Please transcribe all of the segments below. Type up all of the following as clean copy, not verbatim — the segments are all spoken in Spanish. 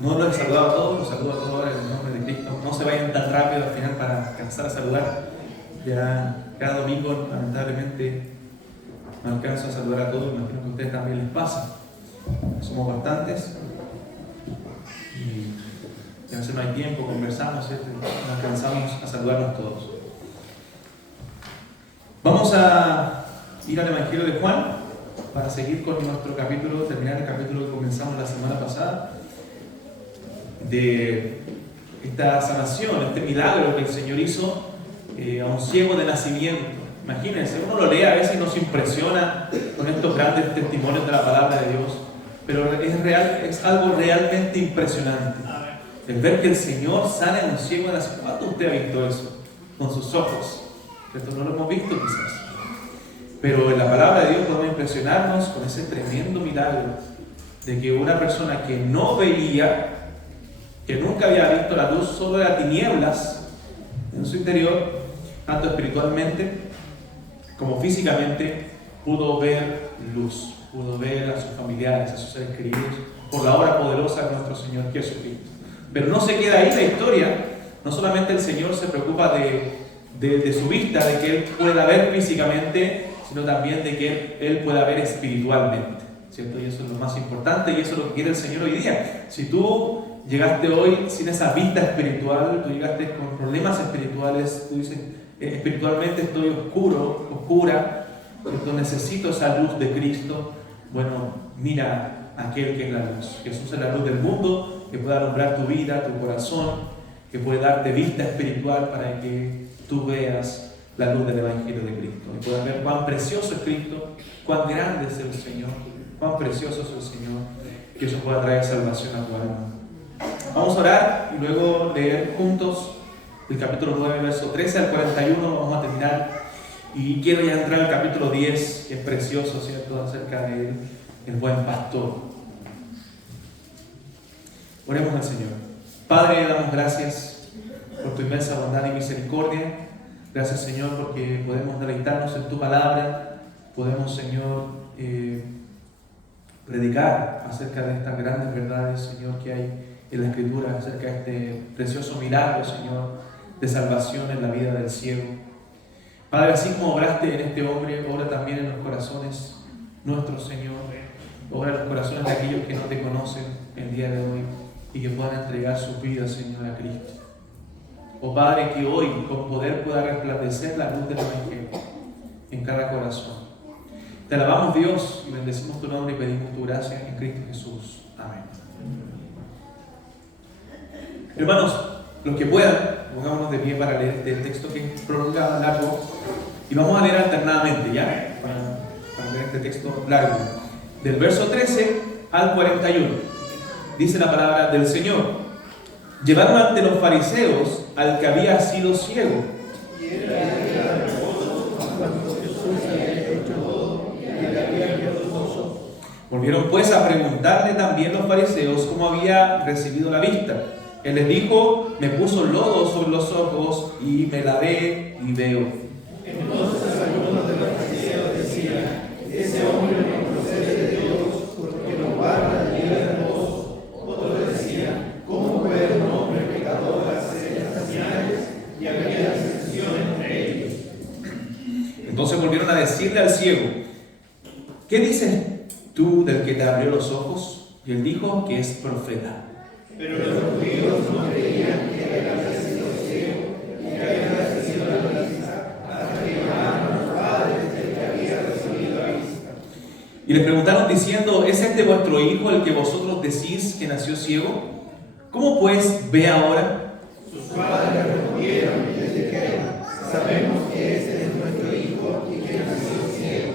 No los he saludado a todos, los saludo a todos ahora en el nombre de Cristo. No se vayan tan rápido al final para alcanzar a saludar. Ya cada domingo, lamentablemente, no alcanzo a saludar a todos. Imagino que a ustedes también les pasa. Somos bastantes y a veces no hay tiempo, conversamos, ¿cierto? No alcanzamos a saludarnos todos. Vamos a ir al Evangelio de Juan para seguir con nuestro capítulo, terminar el capítulo que comenzamos la semana pasada, de esta sanación, este milagro que el Señor hizo a un ciego de nacimiento. Imagínense, uno lo lee a veces y nos impresiona con estos grandes testimonios de la palabra de Dios, pero es real, es algo realmente impresionante. El ver que el Señor sana a un ciego de nacimiento. ¿Cuánto usted ha visto eso con sus ojos? Esto no lo hemos visto quizás, pero en la palabra de Dios podemos impresionarnos con ese tremendo milagro de que una persona que no veía, que nunca había visto la luz, solo era tinieblas en su interior, tanto espiritualmente como físicamente, pudo ver luz, pudo ver a sus familiares, a sus seres queridos, por la obra poderosa de nuestro Señor Jesucristo. Pero no se queda ahí la historia. No solamente el Señor se preocupa de su vista, de que Él pueda ver físicamente, sino también de que Él pueda ver espiritualmente, ¿cierto? Y eso es lo más importante, y eso es lo que quiere el Señor hoy día. Si tú llegaste hoy sin esa vista espiritual, tú llegaste con problemas espirituales, tú dices, espiritualmente estoy oscura, ¿cierto? Necesito esa luz de Cristo. Bueno, mira a aquel que es la luz. Jesús es la luz del mundo, que puede alumbrar tu vida, tu corazón, que puede darte vista espiritual para que tú veas la luz del Evangelio de Cristo y puedas ver cuán precioso es Cristo, cuán grande es el Señor, cuán precioso es el Señor, que eso pueda traer salvación a tu alma. Vamos a orar y luego leer juntos el capítulo 9, verso 13 al 41. Vamos a terminar y quiero ya entrar al capítulo 10, que es precioso, ¿cierto?, acerca de el buen pastor. Oremos al Señor. Padre, damos gracias por tu inmensa bondad y misericordia. Gracias, Señor, porque podemos deleitarnos en tu palabra, podemos, Señor, predicar acerca de estas grandes verdades, Señor, que hay en la Escritura, acerca de este precioso milagro, Señor, de salvación en la vida del ciego. Padre, así como obraste en este hombre, obra también en los corazones nuestros, Señor, obra en los corazones de aquellos que no te conocen el día de hoy y que puedan entregar su vida, Señor, a Cristo. Oh Padre, que hoy con poder pueda resplandecer la luz del Evangelio en cada corazón. Te alabamos, Dios, y bendecimos tu nombre y pedimos tu gracia en Cristo Jesús. Amén. Hermanos, los que puedan, pongámonos de pie para leer este texto que es prolongado, largo, y vamos a leer alternadamente, ¿ya? Para leer este texto largo. Del verso 13 al 41. Dice la palabra del Señor. Llevaron ante los fariseos al que había sido ciego. Volvieron pues a preguntarle también los fariseos cómo había recibido la vista. Él les dijo, me puso lodo sobre los ojos y me lavé y veo. Entonces algunos de los fariseos decían, ese hombre no procede de Dios porque no guarda el día de reposo. Otros decían, ¿cómo puede un hombre pecador hacer estas señales? Y había discusión entre ellos. Entonces volvieron a decirle al ciego, ¿qué dices tú del que te abrió los ojos? Y él dijo que es profeta. Pero los judíos no creían que él había sido ciego y que había recibido la vista, hasta que llamaron a los padres del que había recibido la vista. Y les preguntaron diciendo, ¿es este vuestro hijo el que vosotros decís que nació ciego? ¿Cómo pues ve ahora? Sus padres respondieron y les dijeron, sabemos que este es nuestro hijo y que nació ciego.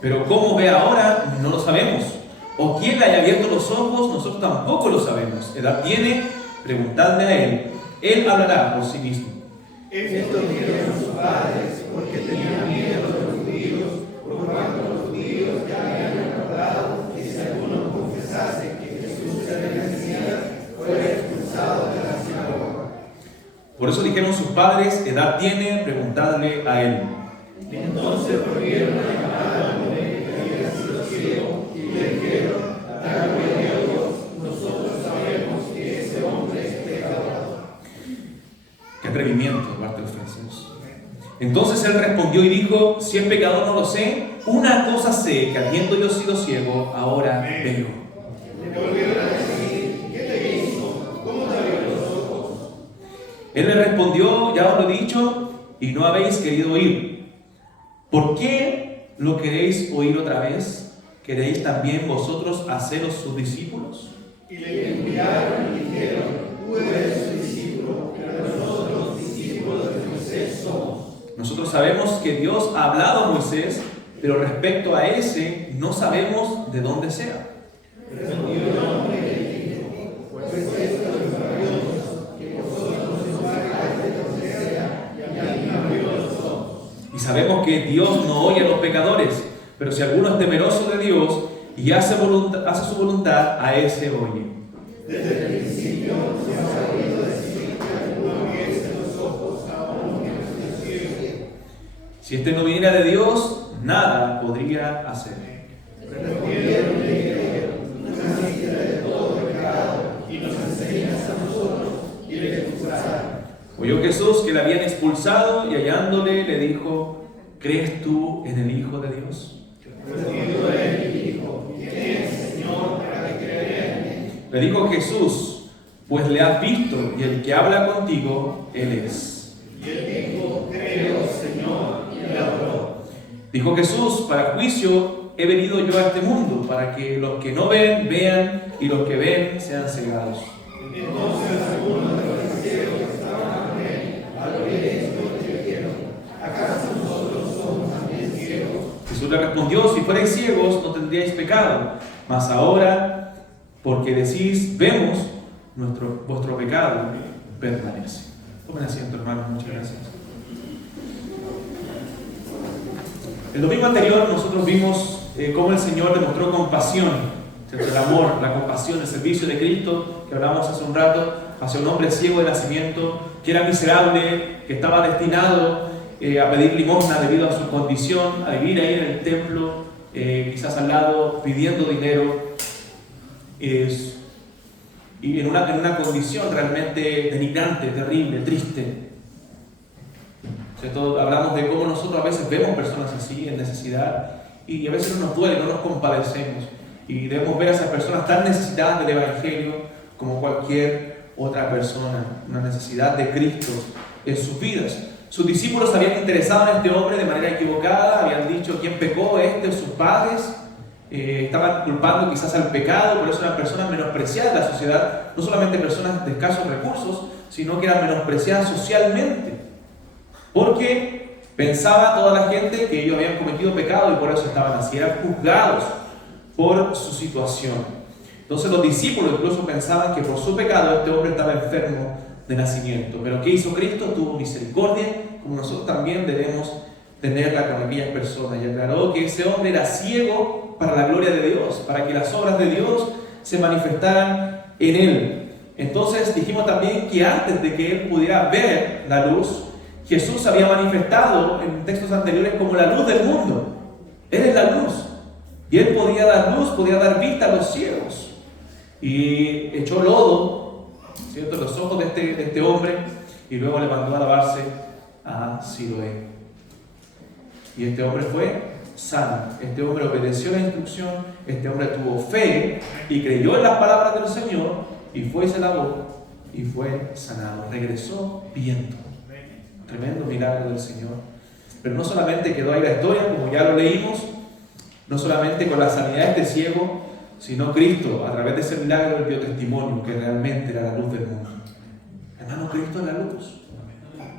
Pero ¿cómo ve ahora? No lo sabemos. ¿O quién le haya abierto los ojos? Nosotros tampoco lo sabemos. ¿Edad tiene? Preguntadle a él. Él hablará por sí mismo. Esto dijeron sus padres porque tenían miedo de los judíos, por cuanto los judíos ya habían acordado que si alguno confesase que Jesús era el Mesías, fuera expulsado de la sinagoga. Por eso dijeron sus padres, ¿edad tiene? Preguntadle a él. Entonces volvieron a llamar al hombre que había sido ciego y le dijeron, da gloria a Dios, nosotros sabemos atrevimiento de parte de los fariseos. Entonces él respondió y dijo: si es pecador no lo sé, una cosa sé, que habiendo yo sido ciego, ahora veo. Le volvieron a decir: ¿qué te hizo? ¿Cómo te abrió los ojos? Él le respondió: ya os lo he dicho, y no habéis querido oír. ¿Por qué lo queréis oír otra vez? ¿Queréis también vosotros haceros sus discípulos? Y le enviaron y dijeron: tú eres su discípulo, pero nosotros discípulos de Moisés somos. Nosotros sabemos que Dios ha hablado a Moisés, pero respecto a ese no sabemos de dónde sea. Respondió el hombre y le dijo: pues esto es maravilloso, que vosotros no hagáis de donde sea, y a mí me abrió los ojos. Y sabemos que Dios no oye a los pecadores, pero si alguno es temeroso de Dios y hace su voluntad, a ese oye. Desde el principio se ha oído decir que alguno abriese los ojos a uno que nació ciego. Si este no viniera de Dios, nada podría hacer. Respondieron y le dijeron: tú naciste de todo pecado y nos enseñas a nosotros, y le expulsaron. Oyó Jesús que le habían expulsado y hallándole le dijo: ¿crees tú en el Hijo de Dios? Respondió él y dijo: ¿quién es, Señor, para que crea en él? Le dijo Jesús: pues le has visto, y el que habla contigo, Él es. Y él dijo: creo, Señor, y le adoró. Dijo Jesús: para juicio he venido yo a este mundo, para que los que no ven, vean, y los que ven, sean cegados. Entonces algunos de los fariseos que estaban con él, al oír esto, le dijeron: ¿acaso nosotros somos también ciegos? Jesús le respondió: si fuerais ciegos, no tendríais pecado, mas ahora, porque decís, vemos, vuestro pecado permanece. Tomen asiento, hermanos, muchas gracias. El domingo anterior nosotros vimos cómo el Señor demostró compasión, ¿cierto? El amor, la compasión, el servicio de Cristo, que hablamos hace un rato, hacia un hombre ciego de nacimiento, que era miserable, que estaba destinado a pedir limosna debido a su condición, a vivir ahí en el templo, quizás al lado, pidiendo dinero, y en una condición realmente denigrante, terrible, triste. ¿Cierto? Hablamos de cómo nosotros a veces vemos personas así en necesidad y a veces no nos duele, no nos compadecemos, y debemos ver a esas personas tan necesitadas del Evangelio como cualquier otra persona, una necesidad de Cristo en sus vidas. Sus discípulos se habían interesado en este hombre de manera equivocada, habían dicho: ¿quién pecó, este o sus padres? Estaban culpando quizás al pecado, pero eso eran personas menospreciadas en la sociedad, no solamente personas de escasos recursos, sino que eran menospreciadas socialmente, porque pensaba toda la gente que ellos habían cometido pecado y por eso estaban así, eran juzgados por su situación. Entonces los discípulos incluso pensaban que por su pecado este hombre estaba enfermo de nacimiento. Pero ¿qué hizo Cristo? Tuvo misericordia, como nosotros también debemos tenerla con aquellas personas, y aclaró que ese hombre era ciego para la gloria de Dios, para que las obras de Dios se manifestaran en él. Entonces dijimos también que antes de que él pudiera ver la luz, Jesús había manifestado en textos anteriores como la luz del mundo. Él es la luz, y él podía dar luz, podía dar vista a los ciegos, y echó lodo, ¿cierto?, en los ojos de este hombre, y luego le mandó a lavarse a Siloé. Y este hombre fue sano, este hombre obedeció la instrucción, este hombre tuvo fe y creyó en las palabras del Señor, y fue y se lavó y fue sanado, regresó viendo. Tremendo milagro del Señor. Pero no solamente quedó ahí la historia, como ya lo leímos, no solamente con la sanidad de este ciego, sino Cristo, a través de ese milagro, dio testimonio que realmente era la luz del mundo. Hermano, Cristo es la luz.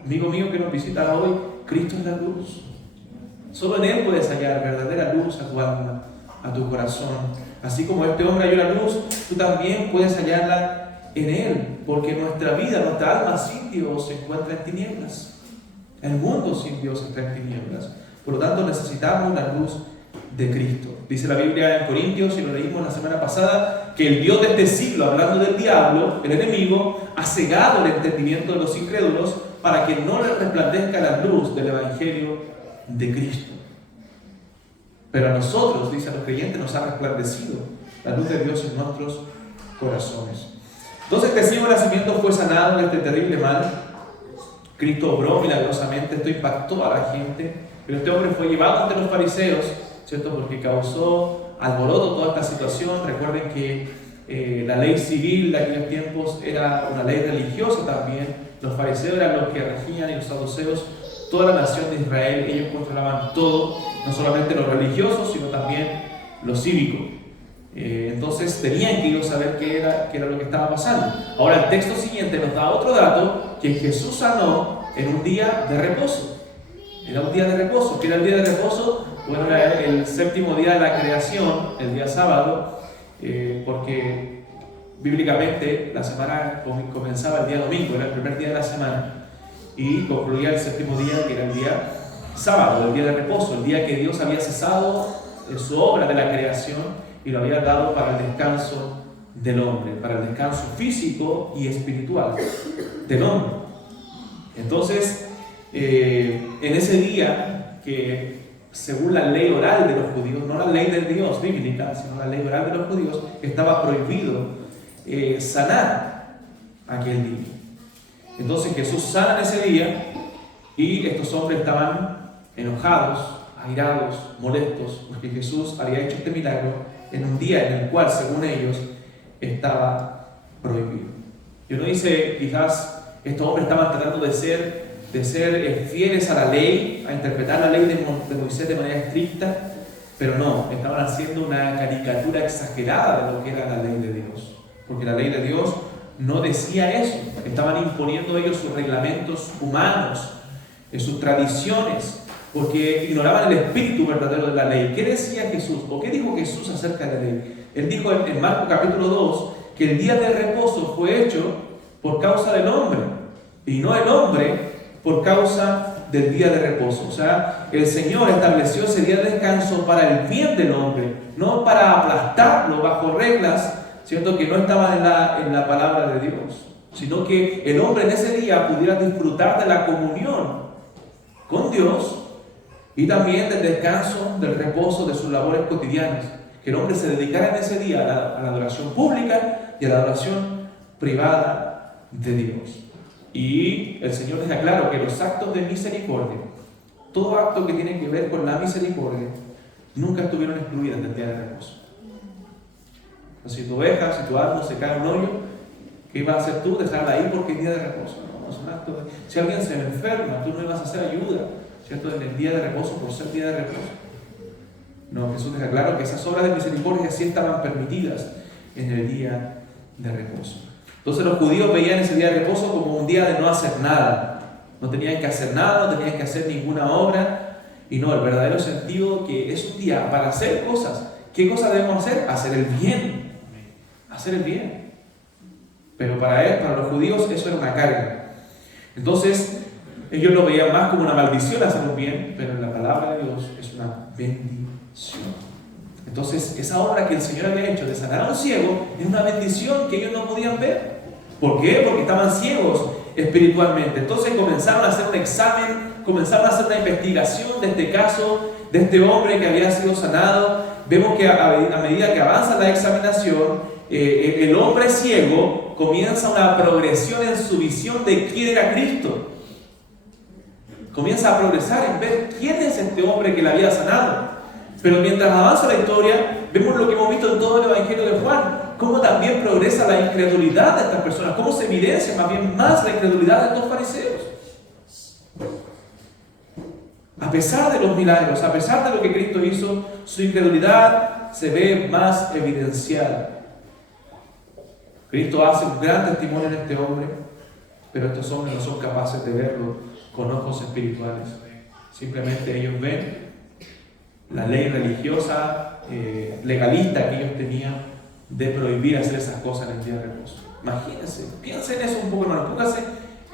Amigo mío que nos visita hoy, Cristo es la luz. Solo en Él puedes hallar verdadera luz a tu alma, a tu corazón. Así como este hombre halló la luz, tú también puedes hallarla en Él, porque nuestra vida, nuestra alma sin Dios se encuentra en tinieblas. El mundo sin Dios está en tinieblas. Por lo tanto, necesitamos la luz de Cristo. Dice la Biblia en Corintios, y lo leímos la semana pasada, que el Dios de este siglo, hablando del diablo, el enemigo, ha cegado el entendimiento de los incrédulos para que no les resplandezca la luz del Evangelio de Cristo. Pero a nosotros, dice a los creyentes, nos ha resplandecido la luz de Dios en nuestros corazones. Entonces este ciego de nacimiento fue sanado de este terrible mal, Cristo obró milagrosamente, esto impactó a la gente, pero este hombre fue llevado ante los fariseos, ¿cierto? Porque causó alboroto toda esta situación. Recuerden que la ley civil de aquellos tiempos era una ley religiosa también. Los fariseos eran los que regían y los saduceos toda la nación de Israel. Ellos controlaban todo, no solamente lo religioso, sino también lo cívico. Entonces tenían que ellos saber qué era lo que estaba pasando. Ahora el texto siguiente nos da otro dato, que Jesús sanó en un día de reposo. Era un día de reposo. ¿Qué era el día de reposo? Bueno, era el séptimo día de la creación, el día sábado, porque bíblicamente la semana comenzaba el día domingo, era el primer día de la semana, y concluía el séptimo día, que era el día sábado, el día de reposo, el día que Dios había cesado su obra de la creación y lo había dado para el descanso del hombre, para el descanso físico y espiritual del hombre. Entonces, en ese día que según la ley oral de los judíos, no la ley de Dios bíblica, sino la ley oral de los judíos, estaba prohibido sanar aquel día. Entonces Jesús sana en ese día y estos hombres estaban enojados, airados, molestos, porque Jesús había hecho este milagro en un día en el cual, según ellos, estaba prohibido. Y uno dice, quizás estos hombres estaban tratando de ser fieles a la ley, a interpretar la ley de Moisés de manera estricta, pero no, estaban haciendo una caricatura exagerada de lo que era la ley de Dios, porque la ley de Dios no decía eso. Estaban imponiendo ellos sus reglamentos humanos, sus tradiciones, porque ignoraban el espíritu verdadero de la ley. ¿Qué decía Jesús? ¿O qué dijo Jesús acerca de la ley? Él dijo en Marcos capítulo 2 que el día de reposo fue hecho por causa del hombre y no el hombre por causa del día de reposo. O sea, el Señor estableció ese día de descanso para el bien del hombre, no para aplastarlo bajo reglas, ¿cierto?, que no estaban en la palabra de Dios, sino que el hombre en ese día pudiera disfrutar de la comunión con Dios y también del descanso, del reposo de sus labores cotidianas. Que el hombre se dedicara en ese día a la adoración pública y a la adoración privada de Dios. Y el Señor deja claro que los actos de misericordia, todo acto que tiene que ver con la misericordia, nunca estuvieron excluidos del día de reposo. Si tu oveja, si tu asno se cae en un hoyo, ¿qué vas a hacer tú? Dejarla ahí porque es día de reposo. No, es un acto de... Si alguien se enferma, tú no le vas a hacer ayuda, ¿cierto?, en el día de reposo por ser día de reposo. No, Jesús deja claro que esas obras de misericordia sí estaban permitidas en el día de reposo. Entonces los judíos veían ese día de reposo como un día de no hacer nada. No tenían que hacer nada, no tenían que hacer ninguna obra. Y no, el verdadero sentido que es un día para hacer cosas. ¿Qué cosas debemos hacer? Hacer el bien. Hacer el bien. Pero para los judíos eso era una carga. Entonces ellos lo veían más como una maldición hacer un bien, pero en la palabra de Dios es una bendición. Entonces esa obra que el Señor había hecho de sanar a un ciego es una bendición que ellos no podían ver. ¿Por qué? Porque estaban ciegos espiritualmente. Entonces comenzaron a hacer un examen, comenzaron a hacer una investigación de este caso, de este hombre que había sido sanado. Vemos que a medida que avanza la examinación, el hombre ciego comienza una progresión en su visión de quién era Cristo. Comienza a progresar en ver quién es este hombre que le había sanado. Pero mientras avanza la historia, vemos lo que hemos visto en todo el Evangelio de Juan, cómo también progresa la incredulidad de estas personas, cómo se evidencia más bien más la incredulidad de estos fariseos. A pesar de los milagros, a pesar de lo que Cristo hizo, su incredulidad se ve más evidenciada. Cristo hace un gran testimonio en este hombre, pero estos hombres no son capaces de verlo con ojos espirituales. Simplemente ellos ven la ley religiosa, legalista que ellos tenían de prohibir hacer esas cosas en el día de reposo. Imagínense, piensen eso un poco, hermano, póngase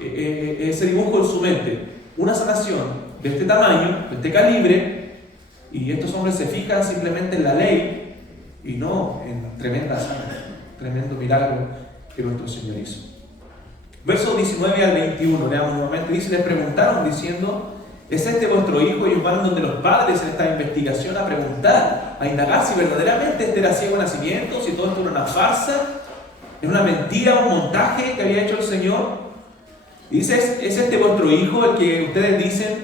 ese dibujo en su mente. Una sanación de este tamaño, de este calibre, y estos hombres se fijan simplemente en la ley y no en tremenda sana, tremendo milagro que nuestro Señor hizo. Versos 19 al 21, leamos nuevamente, dice: les preguntaron diciendo: ¿es este vuestro hijo? Y van donde los padres en esta investigación a preguntar, a indagar si verdaderamente este era ciego de nacimiento, si todo esto era una farsa, era una mentira, un montaje que había hecho el Señor. Y dice, ¿es este vuestro hijo el que ustedes dicen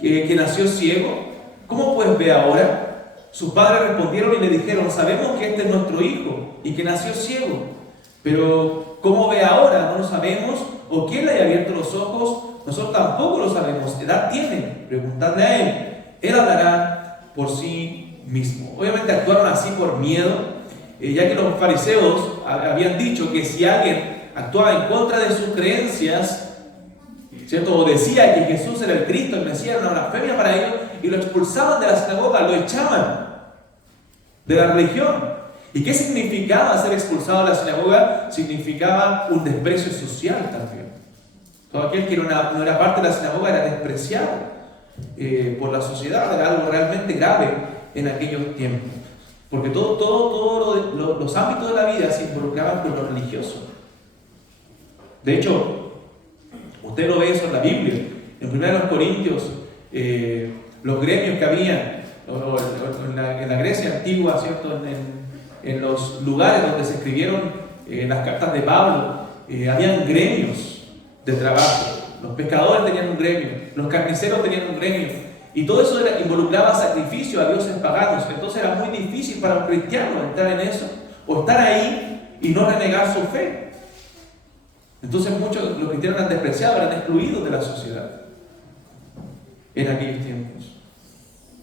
que nació ciego? ¿Cómo pues ve ahora? Sus padres respondieron y le dijeron, sabemos que este es nuestro hijo y que nació ciego, pero ¿cómo ve ahora? No lo sabemos, o quién le haya abierto los ojos, nosotros tampoco lo sabemos. ¿Qué edad tiene? Preguntadle a él, él hablará por sí mismo. Obviamente actuaron así por miedo, ya que los fariseos habían dicho que si alguien actuaba en contra de sus creencias, ¿cierto? O decía que Jesús era el Cristo, el Mesías, era una blasfemia para ellos, y lo expulsaban de la sinagoga, lo echaban de la religión. ¿Y qué significaba ser expulsado de la sinagoga? Significaba un desprecio social también. Todo aquel que no era parte de la sinagoga era despreciado por la sociedad, era algo realmente grave en aquellos tiempos. Porque todos los ámbitos de la vida se involucraban con lo religioso. De hecho, usted lo ve eso en la Biblia. En 1 Corintios, los gremios que había en la Grecia antigua, ¿cierto? En los lugares donde se escribieron las cartas de Pablo, habían gremios de trabajo. Los pescadores tenían un gremio, los carniceros tenían un gremio, y todo eso involucraba sacrificio a dioses paganos. Entonces era muy difícil para un cristiano entrar en eso, o estar ahí y no renegar su fe. Entonces muchos, los cristianos eran despreciados, eran excluidos de la sociedad en aquellos tiempos.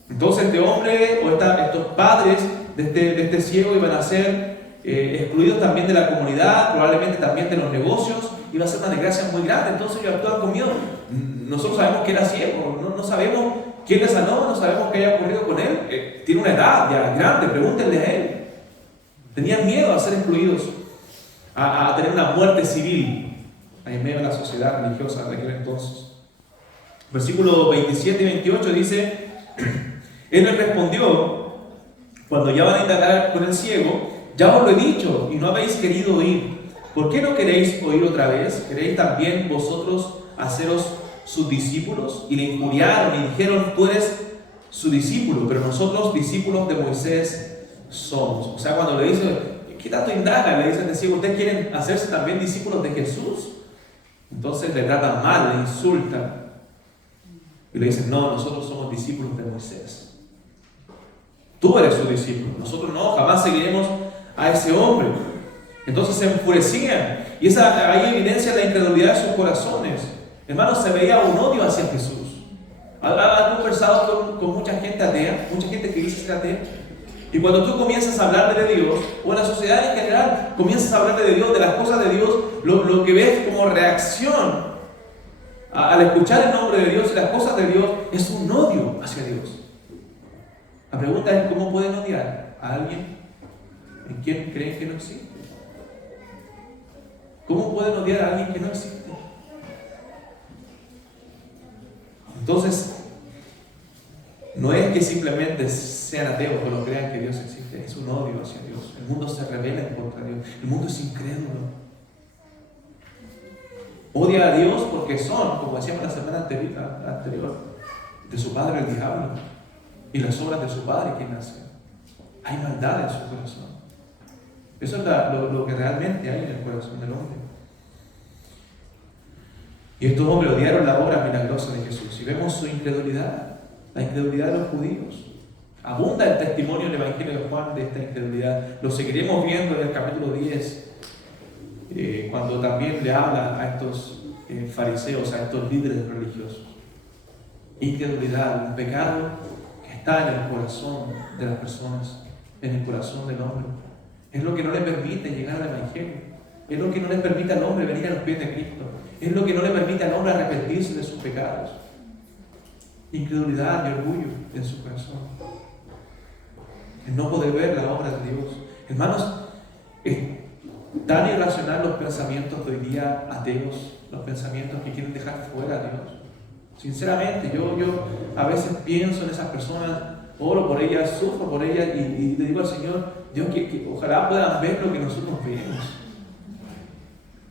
Entonces este hombre o estos padres de este ciego iban a ser excluidos también de la comunidad, probablemente también de los negocios. Iba a ser una desgracia muy grande. Entonces ellos actúan con miedo. Nosotros sabemos que era ciego, no sabemos quién le sanó, no sabemos qué haya ocurrido con él. Tiene una edad ya grande, pregúntenle a él. Tenían miedo a ser excluidos, a tener una muerte civil en medio de la sociedad religiosa de aquel entonces. Versículos 27 y 28 dice, él les respondió, cuando ya van a indagar con el ciego, ya os lo he dicho y no habéis querido oír. ¿Por qué no queréis oír otra vez? ¿Queréis también vosotros haceros sus discípulos? Y le injuriaron y dijeron, tú eres su discípulo, pero nosotros discípulos de Moisés somos. O sea, cuando le dice, ¿qué tanto indaga? Le dicen al ciego, ¿ustedes quieren hacerse también discípulos de Jesús? Entonces le tratan mal, le insultan. Y le dicen, no, nosotros somos discípulos de Moisés. Tú eres su discípulo, nosotros no, jamás seguiremos a ese hombre. Entonces se enfurecían, y hay evidencia de la incredulidad de sus corazones. Hermanos, se veía un odio hacia Jesús. ¿Has conversado con mucha gente atea, mucha gente que dice ser atea? Y cuando tú comienzas a hablarle de Dios, o en la sociedad en general, comienzas a hablarle de Dios, de las cosas de Dios, lo que ves como reacción al escuchar el nombre de Dios y las cosas de Dios, es un odio hacia Dios. La pregunta es, ¿cómo pueden odiar a alguien en quien creen que no existe? ¿Cómo pueden odiar a alguien que no existe? Entonces, no es que simplemente sean ateos o no crean que Dios existe, es un odio hacia Dios. El mundo se rebela contra Dios, el mundo es incrédulo. Odia a Dios porque son, como decíamos la semana anterior, de su padre el diablo, y las obras de su padre quien hace. Hay maldad en su corazón. Eso es lo que realmente hay en el corazón del hombre. Y estos hombres odiaron la obra milagrosa de Jesús. Y vemos su incredulidad, la incredulidad de los judíos. Abunda el testimonio en el Evangelio de Juan de esta incredulidad. Lo seguiremos viendo en el capítulo 10, cuando también le habla a estos fariseos, a estos líderes religiosos. Incredulidad, un pecado que está en el corazón de las personas, en el corazón del hombre. Es lo que no le permite llegar al Evangelio. Es lo que no le permite al hombre venir a los pies de Cristo. Es lo que no le permite al hombre arrepentirse de sus pecados. Incredulidad y orgullo en su corazón. El no poder ver la obra de Dios. Hermanos, es tan irracional los pensamientos de hoy día ateos, los pensamientos que quieren dejar fuera a Dios. Sinceramente, yo a veces pienso en esas personas, oro por ellas, sufro por ellas y le digo al Señor, Dios, que ojalá puedan ver lo que nosotros vemos.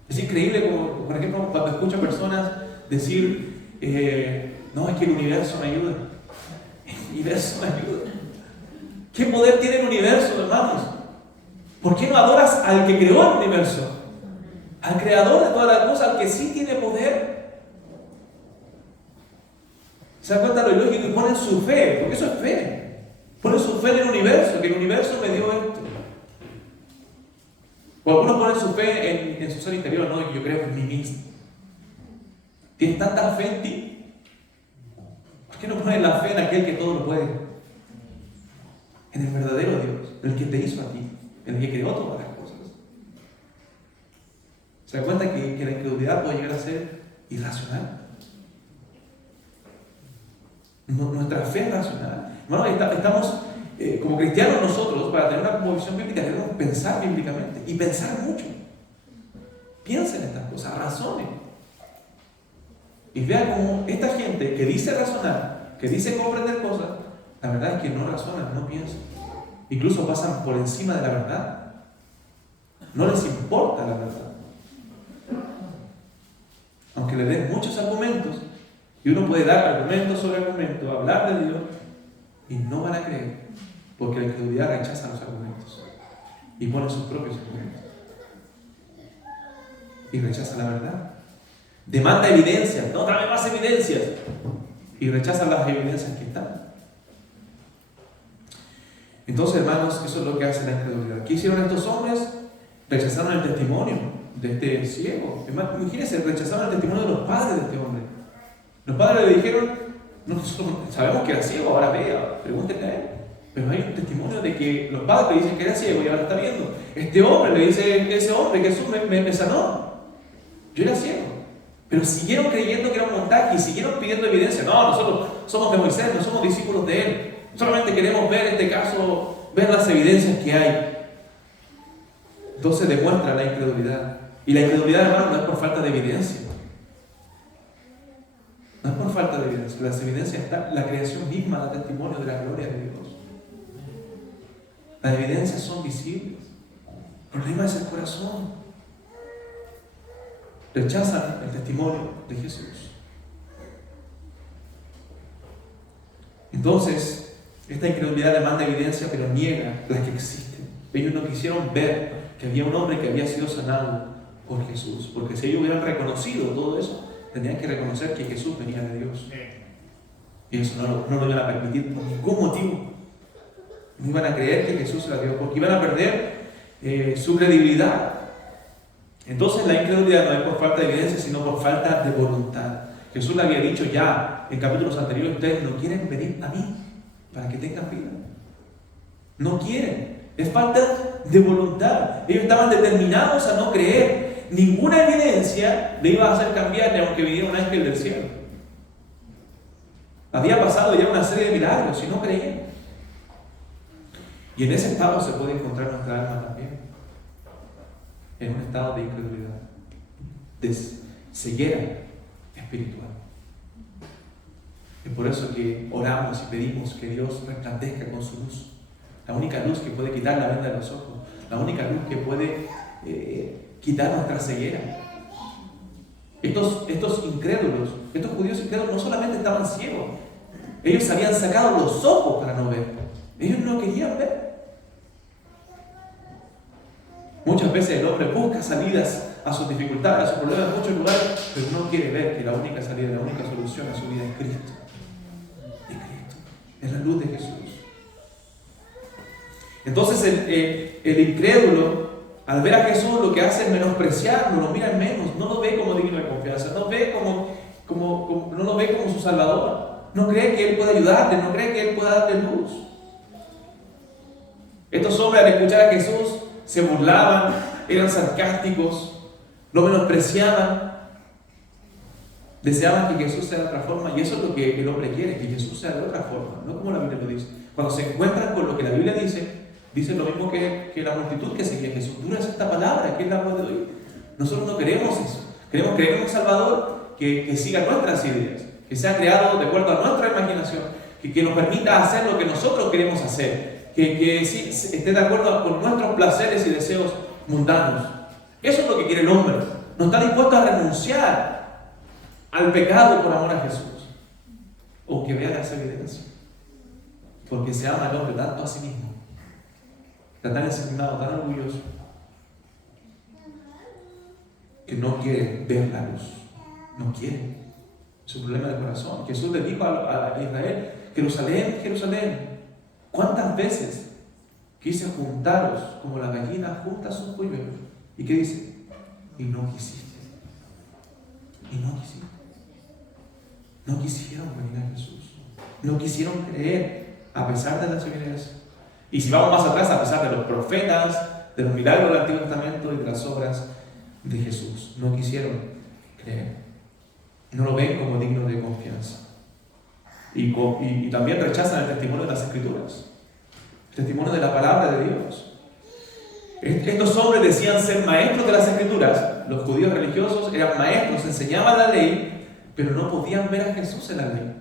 Es increíble como, por ejemplo, cuando escucho a personas decir, no, es que el universo me ayuda. El universo me ayuda. ¿Qué poder tiene el universo, hermanos? ¿Por qué no adoras al que creó el universo? Al creador de todas las cosas, al que sí tiene poder. Se dan cuenta de lo ilógico y ponen su fe, porque eso es fe. Ponen su fe en el universo, que el universo me dio esto. O algunos ponen su fe en su ser interior, no, yo creo en mí mismo. Tienes tanta fe en ti, ¿por qué no pones la fe en aquel que todo lo puede? En el verdadero Dios, el que te hizo a ti, el que creó todas las cosas. ¿Se da cuenta que la incredulidad puede llegar a ser irracional? Nuestra fe es racional. Hermano, estamos como cristianos nosotros, para tener una convicción bíblica, debemos pensar bíblicamente y pensar mucho. Piensen en estas cosas, razonen. Y vean cómo esta gente que dice razonar, que dice comprender cosas, la verdad es que no razonan, no piensan. Incluso pasan por encima de la verdad. No les importa la verdad. Aunque le den muchos argumentos, y uno puede dar argumento sobre argumento, hablar de Dios, y no van a creer, porque la incredulidad rechaza los argumentos y pone sus propios argumentos. Y rechaza la verdad. Demanda evidencias, no, dame más evidencias. Y rechaza las evidencias que están. Entonces, hermanos, eso es lo que hace la incredulidad. ¿Qué hicieron estos hombres? Rechazaron el testimonio de este ciego. Imagínense, rechazaron el testimonio de los padres de este hombre. Los padres le dijeron, nosotros sabemos que era ciego, ahora vea, pregúntenle a él. Pero hay un testimonio de que los padres le dicen que era ciego y ahora está viendo. Este hombre le dice, ese hombre, Jesús me sanó. Yo era ciego. Pero siguieron creyendo que era un montaje y siguieron pidiendo evidencia. No, nosotros somos de Moisés, no somos discípulos de él. Solamente queremos ver este caso, ver las evidencias que hay. Entonces demuestra la incredulidad. Y la incredulidad, hermano, no es por falta de evidencia. No es por falta de evidencia. Las evidencias están, la creación misma da testimonio de la gloria de Dios. Las evidencias son visibles. El problema es el corazón. Rechazan el testimonio de Jesús. Entonces, esta incredulidad demanda evidencia, pero niega las que existen. Ellos no quisieron ver que había un hombre que había sido sanado por Jesús, porque si ellos hubieran reconocido todo eso, tenían que reconocer que Jesús venía de Dios. Y eso no lo iban a permitir por ningún motivo. No iban a creer que Jesús era Dios, porque iban a perder su credibilidad. Entonces la incredulidad no es por falta de evidencia, sino por falta de voluntad. Jesús le había dicho ya en capítulos anteriores, ustedes no quieren venir a mí para que tengan vida. No quieren. Es falta de voluntad. Ellos estaban determinados a no creer. Ninguna evidencia le iba a hacer cambiar, ni aunque viniera un ángel del cielo. Había pasado ya una serie de milagros y no creían. Y en ese estado se puede encontrar nuestra alma también. En un estado de incredulidad, de ceguera espiritual. Es por eso que oramos y pedimos que Dios resplandezca con su luz. La única luz que puede quitar la venda de los ojos. La única luz que puede quitar nuestra ceguera. Estos incrédulos, estos judíos incrédulos no solamente estaban ciegos. Ellos habían sacado los ojos para no ver. Ellos no querían ver. Muchas veces el hombre busca salidas a sus dificultades, a sus problemas en muchos lugares, pero no quiere ver que la única salida, la única solución a su vida es Cristo. Es Cristo. Es la luz de Jesús. Entonces el incrédulo, al ver a Jesús, lo que hace es menospreciarlo, lo mira en menos, no lo ve como digno de confianza, no lo ve como su Salvador, no cree que Él puede ayudarle, no cree que Él pueda darle luz. Estos hombres, al escuchar a Jesús, se burlaban, eran sarcásticos, lo menospreciaban, deseaban que Jesús sea de otra forma, y eso es lo que el hombre quiere, que Jesús sea de otra forma, no como la Biblia lo dice. Cuando se encuentran con lo que la Biblia dice, dicen lo mismo que la multitud que seguía a Jesús. Dura es esta palabra, que es la voz de hoy. Nosotros no queremos eso, queremos creer en un Salvador que siga nuestras ideas, que sea creado de acuerdo a nuestra imaginación, que nos permita hacer lo que nosotros queremos hacer, que esté de acuerdo con nuestros placeres y deseos mundanos. Eso es lo que quiere el hombre. No está dispuesto a renunciar al pecado por amor a Jesús, o que vea las evidencias, porque se ama al hombre tanto a sí mismo, está tan ensimismado, tan orgulloso, que no quiere ver la luz, no quiere. su problema de corazón. Jesús le dijo a Israel: Jerusalén, Jerusalén, ¿cuántas veces quise juntaros como la gallina junta a sus polluelos? ¿Y qué dice? Y no quisiste. Y no quisiste. No quisieron venir a Jesús. No quisieron creer a pesar de las evidencias. Y si vamos más atrás, a pesar de los profetas, de los milagros del Antiguo Testamento y de las obras de Jesús, no quisieron creer. No lo ven como digno de confianza. Y también rechazan el testimonio de las Escrituras, el testimonio de la palabra de Dios. Estos hombres decían ser maestros de las Escrituras. Los judíos religiosos eran maestros, enseñaban la ley, pero no podían ver a Jesús en la ley.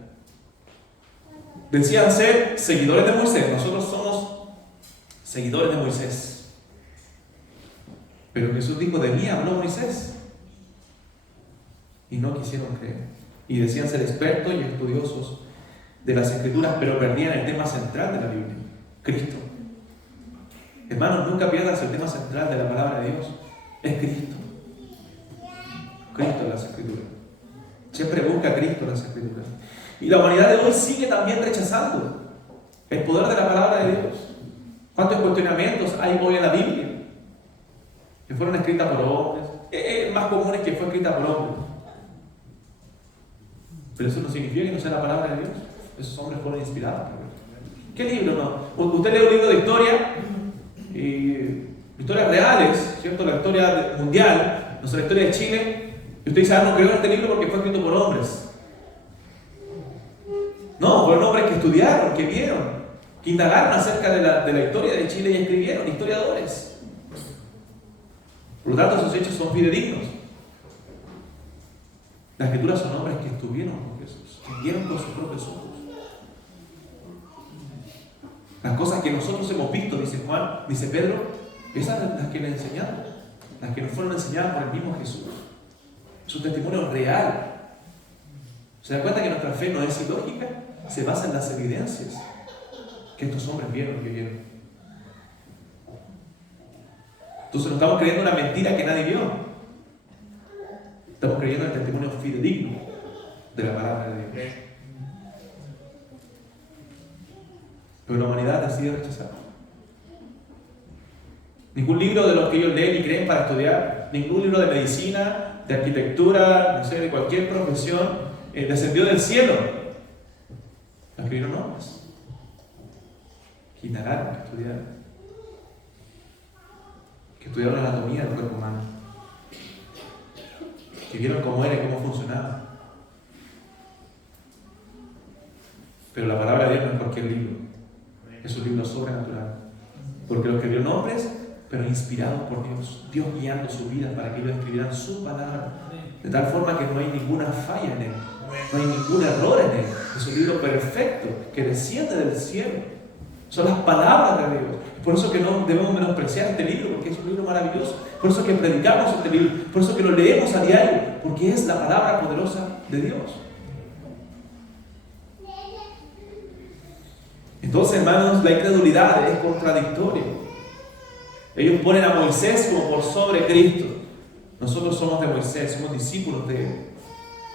Decían ser seguidores de Moisés. Nosotros somos seguidores de Moisés. Pero Jesús dijo: de mí habló Moisés. Y no quisieron creer. Y decían ser expertos y estudiosos de las Escrituras, pero perdían el tema central de la Biblia: Cristo. Hermanos, nunca pierdas el tema central de la palabra de Dios. Es Cristo. Cristo en las Escrituras. Siempre busca a Cristo en las Escrituras. Y la humanidad de hoy sigue también rechazando el poder de la palabra de Dios. ¿Cuántos cuestionamientos hay hoy en la Biblia? Que fueron escritas por hombres. El más común es que fue escrita por hombres. Pero eso no significa que no sea la palabra de Dios. Esos hombres fueron inspirados por Dios. ¿Qué libro no? Usted lee un libro de historia, historias reales, ¿cierto? La historia mundial, no sé, la historia de Chile, y usted dice: no creo en este libro porque fue escrito por hombres. No, fueron hombres que estudiaron, que vieron, que indagaron acerca de la historia de Chile y escribieron, historiadores. Por lo tanto, esos hechos son fidedignos. Las Escrituras son hombres que estuvieron con Jesús, que vieron con sus propios ojos. Las cosas que nosotros hemos visto, dice Juan, dice Pedro, esas son las que le enseñaron, las que nos fueron enseñadas por el mismo Jesús. Su testimonio real. ¿Se da cuenta que nuestra fe no es ilógica? Se basa en las evidencias que estos hombres vieron y vivieron. Entonces no estamos creyendo una mentira que nadie vio. Estamos creyendo en el testimonio fidedigno de la palabra de Dios. Pero la humanidad decide rechazarlo. Ningún libro de los que ellos leen y creen para estudiar, ningún libro de medicina, de arquitectura, no sé, de cualquier profesión, descendió del cielo. Lo escribieron hombres que indagaron, que estudiaron la anatomía del cuerpo humano, que vieron cómo era y cómo funcionaba. Pero la palabra de Dios no es cualquier libro, es un libro sobrenatural, porque lo escribieron hombres, pero inspirados por Dios, Dios guiando su vida para que ellos escribieran su palabra, de tal forma que no hay ninguna falla en él, no hay ningún error en él. Es un libro perfecto que desciende del cielo. Son las palabras de Dios. Por eso que no debemos menospreciar este libro, porque es un libro maravilloso. Por eso que predicamos este libro, por eso que lo leemos a diario, porque es la palabra poderosa de Dios. Entonces, hermanos, la incredulidad es contradictoria. Ellos ponen a Moisés como por sobre Cristo. Nosotros somos de Moisés, somos discípulos de él.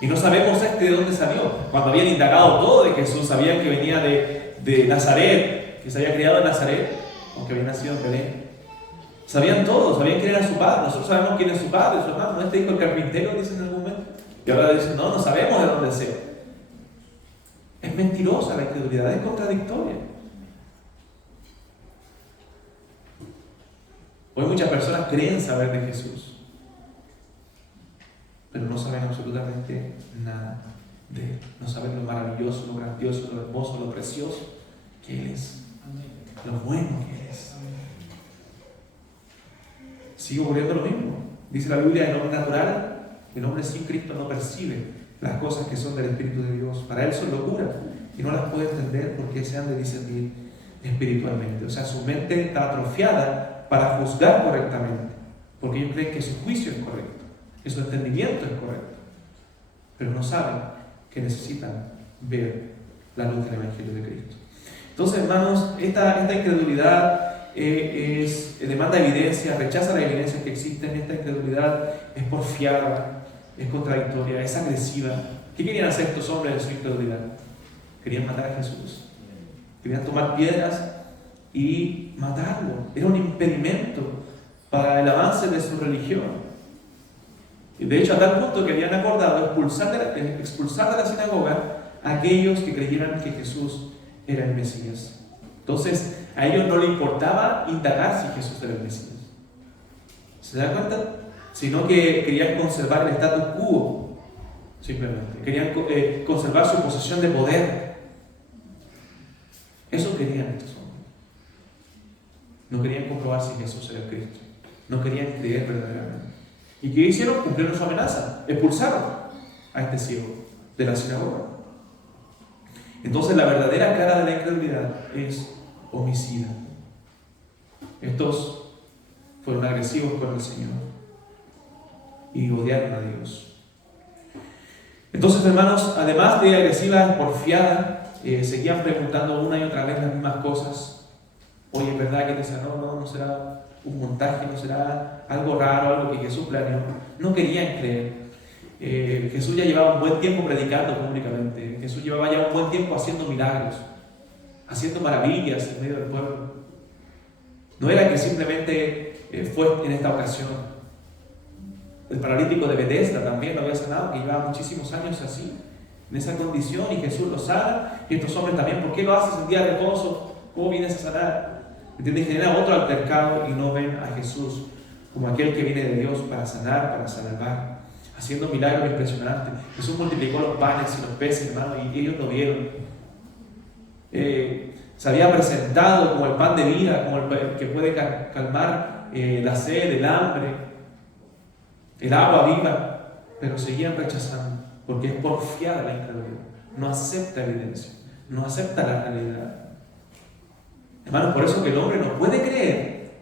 Y no sabemos de dónde salió. Cuando habían indagado todo de Jesús, sabían que venía de Nazaret, que se había criado en Nazaret, aunque había nacido en Belén. Sabían todo, sabían quién era su padre. Nosotros sabemos quién es su padre, su hermano. ¿No este hijo el carpintero? Dicen en algún momento. Y ahora dicen: no sabemos de dónde sea. Es mentirosa la incredulidad, es contradictoria. Hoy muchas personas creen saber de Jesús, pero no saben absolutamente nada de Él. No saben lo maravilloso, lo grandioso, lo hermoso, lo precioso que Él es, lo bueno que Él es. Sigue ocurriendo lo mismo. Dice la Biblia: el hombre natural, el hombre sin Cristo no percibe las cosas que son del Espíritu de Dios. Para él son locura y no las puede entender porque se han de discernir espiritualmente. O sea, su mente está atrofiada para juzgar correctamente, porque ellos creen que su juicio es correcto, que su entendimiento es correcto, pero no saben que necesitan ver la luz del Evangelio de Cristo. Entonces, hermanos, esta incredulidad demanda evidencia, rechaza la evidencia que existe en esta incredulidad, es porfiada, es contradictoria, es agresiva. ¿Qué querían hacer estos hombres en su incredulidad? Querían matar a Jesús. Querían tomar piedras y matarlo. Era un impedimento para el avance de su religión. Y de hecho, a tal punto que habían acordado expulsar de la sinagoga a aquellos que creyeran que Jesús era el Mesías. Entonces, a ellos no les importaba indagar si Jesús era el Mesías. ¿Se dan cuenta? Sino que querían conservar el status quo, simplemente. Querían conservar su posesión de poder. Eso querían estos hombres. No querían comprobar si Jesús era el Cristo. No querían creer verdaderamente. ¿Y qué hicieron? Cumplieron su amenaza. Expulsaron a este ciego de la sinagoga. Entonces, la verdadera cara de la incredulidad es homicida. Estos fueron agresivos con el Señor y odiaron a Dios. Entonces, hermanos, además de agresiva y porfiada, seguían preguntando una y otra vez las mismas cosas. Oye, ¿es verdad que te sanó? No será un montaje, no será algo raro, algo que Jesús planeó. No querían creer. Jesús ya llevaba un buen tiempo predicando públicamente. Jesús llevaba ya un buen tiempo haciendo milagros, haciendo maravillas en medio del pueblo. No era que simplemente fue en esta ocasión. El paralítico de Bethesda también lo había sanado, que llevaba muchísimos años así, en esa condición, y Jesús lo sana. Y estos hombres también, ¿por qué lo haces en día de reposo? ¿Cómo vienes a sanar? ¿Entiendes? Genera otro altercado y no ven a Jesús como aquel que viene de Dios para sanar, para salvar, haciendo milagros impresionantes. Jesús multiplicó los panes y los peces, hermano, y ellos lo vieron. Se había presentado como el pan de vida, como el que puede calmar la sed, el hambre, el agua viva, pero seguían rechazando, porque es porfiada la incredulidad. No acepta evidencia, no acepta la realidad. Hermanos, por eso que el hombre no puede creer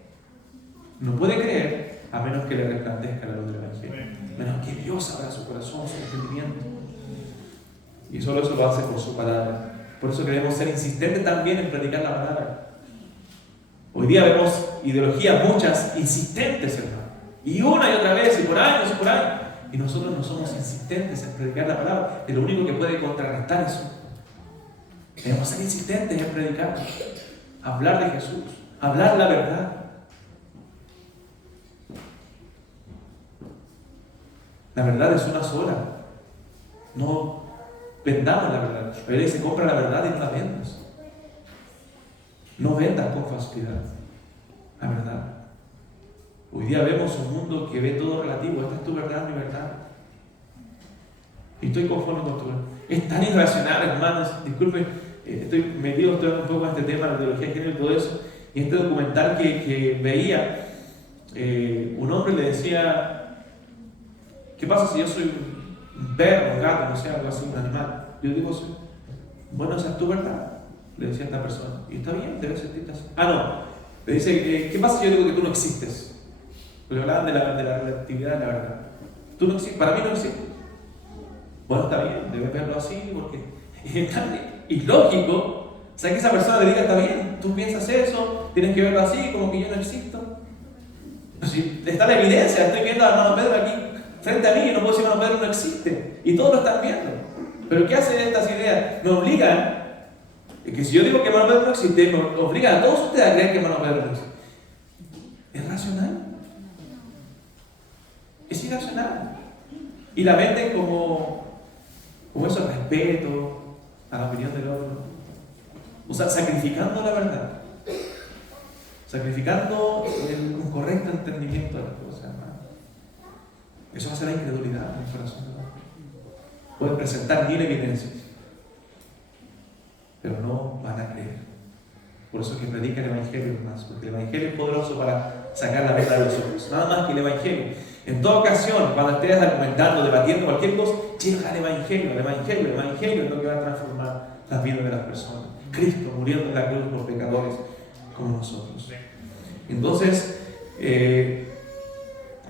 a menos que le resplandezca la luz del Evangelio, a menos que Dios abra su corazón, su entendimiento. Y solo eso lo hace por su palabra. Por eso queremos ser insistentes también en predicar la palabra. Hoy día vemos ideologías muchas insistentes, hermano, y una y otra vez, y por años y por años. Y nosotros no somos insistentes en predicar la palabra. Es lo único que puede contrarrestar eso. Debemos ser insistentes en predicar, hablar de Jesús, hablar la verdad. La verdad es una sola. No vendamos la verdad. Pero ahí se compra la verdad y no la vendas. No vendas con facilidad la verdad. Hoy día vemos un mundo que ve todo relativo. Esta es tu verdad, mi verdad. Y estoy conforme con tu verdad. Es tan irracional, hermanos. Disculpen, estoy metido un poco en este tema, la teología de género y todo eso. Y este documental que veía, un hombre le decía: ¿qué pasa si yo soy un perro, un gato, no sé, algo así, un animal? Yo digo: bueno, esa es tu verdad, le decía a esta persona. Y está bien, debes sentirte así. No. Le dice: ¿qué pasa si yo digo que tú no existes? Porque hablaban de la relatividad de la verdad. Tú no existes, para mí no existes. Bueno, está bien, debes verlo así, porque es tan ilógico. O sea, que esa persona le diga: está bien, tú piensas eso, tienes que verlo así, como que yo no existo. Pues si está la evidencia, estoy viendo a hermano Pedro aquí frente a mí, y no puedo decir: hermano Pedro no existe. Y todos lo están viendo. Pero ¿qué hacen estas ideas? Me obligan, que si yo digo que hermano Pedro no existe, me obligan a todos ustedes a creer que hermano Pedro no existe. ¿Es racional? Es irracional. Y la venden como eso, respeto a la opinión del otro. O sea, sacrificando la verdad. Sacrificando un correcto entendimiento de las cosas, hermano. Eso hace la incredulidad en el corazón. Pueden presentar mil evidencias, pero no van a creer. Por eso que predican el Evangelio más, porque el Evangelio es poderoso para sacar la verdad de los ojos. Nada más que el Evangelio. En toda ocasión, cuando estés argumentando, debatiendo cualquier cosa, llega el Evangelio. El Evangelio es lo que va a transformar la vida de las personas. Cristo muriendo en la cruz por pecadores como nosotros. Entonces,